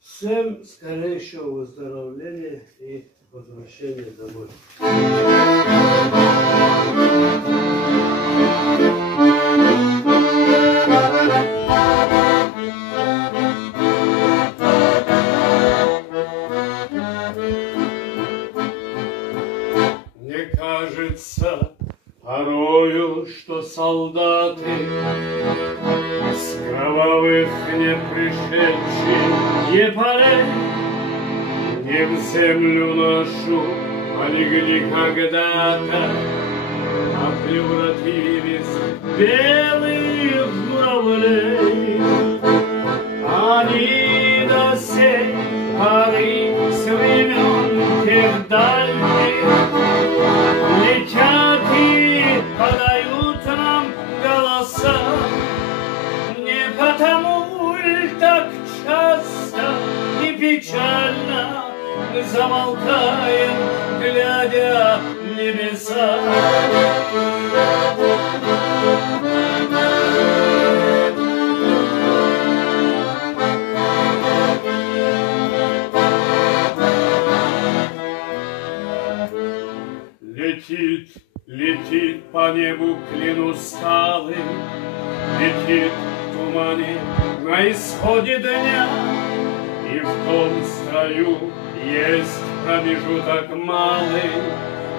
Всем скорейшего выздоровления и возвращения домой. Мне кажется порою, что солдаты с кровавых не пришедшие полей не в землю нашу полегли когда-то, а превратились в белых журавлей. Они до сей поры с времен тех дальних летят и подают нам голоса. Не потому ль так часто и печально мы замолкаем, глядя в небеса. Летит, летит по небу клин усталый, летит в тумане на исходе дня, и в том строю есть промежуток малый.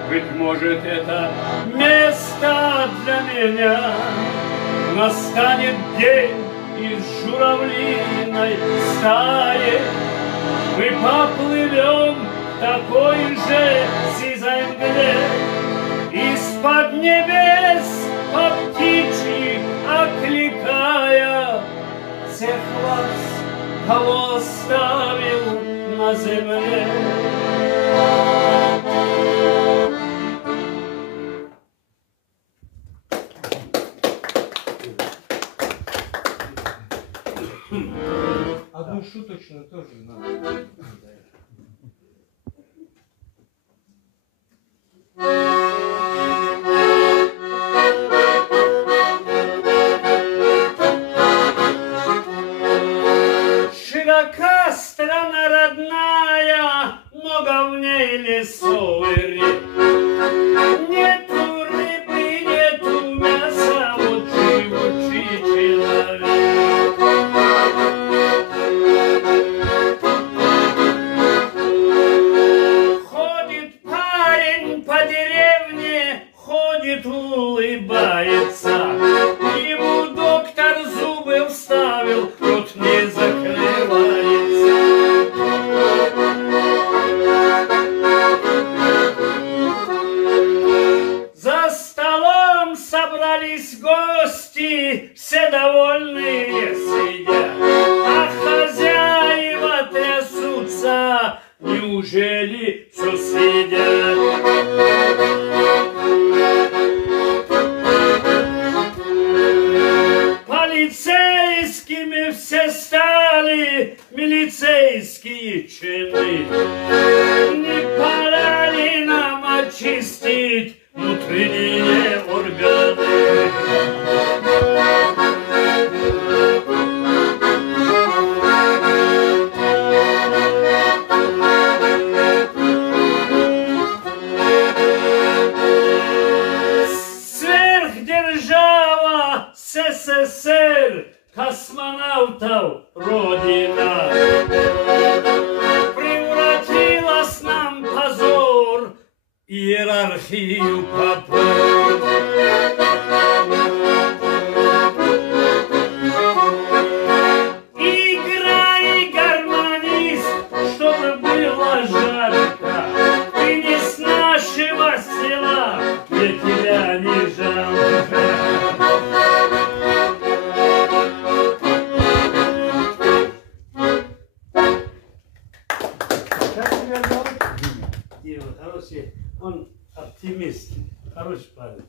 Быть может, это место для меня. Настанет день из журавлиной стаи, мы поплывем в такой же сизой мгле, из-под небес по птичьи окликая всех вас, кого оставил на земле. Одну шуточную тоже надо. Широка страна родная, много в ней лесов и рек. Нету рыбы, нету мяса, вот живучий человек. Ходит парень по деревне, ходит, улыбается. Ему доктор зубы вставил, рот не закрывается. За столом собрались гости, все довольные сидят, а хозяева трясутся, неужели все съедят? Полицейскими все стали милицейские чины. Не пора ли нам очистить внутренние органы? Сверхдержава СССР, космонавтов Родина, превратилась нам позор, иерархию попыл. Играй, гармонист, чтобы было жарко, ты не с нашего села, мне тебя не жалко. Дима, хороший, он оптимист, хороший парень.